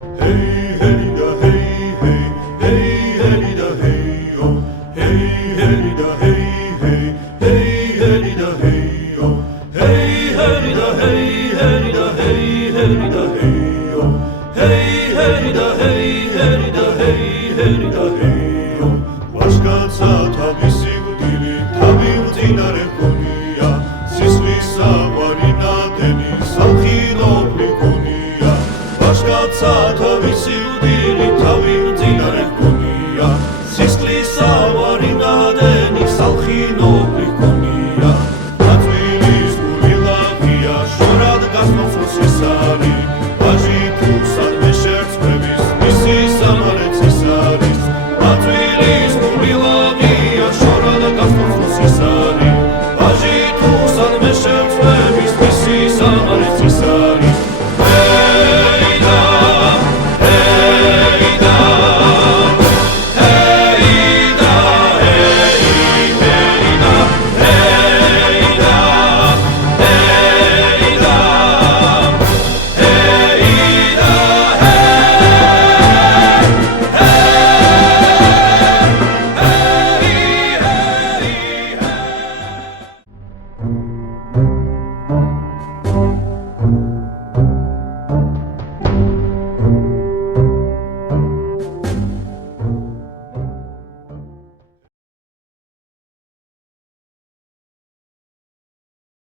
Hey, hey, da, hey, hey, hey, hey, da, hey, oh. Hey, hey, da, hey, hey, hey, hey, da, hey, oh. Hey, hey, da, hey, hey, da, hey, hey, da, hey, oh. Hey, hey, da, hey, hey, da, hey, hey, da, hey, oh. Ვაშკაცა თავისი მდილი, თავი მძინარე მქონია, სისხლის საყვარი ნადენი, სამხილობლი მქონია. Ვაშკაცა თავისი მდილი, თავი მძინარე მქონია, სისხლის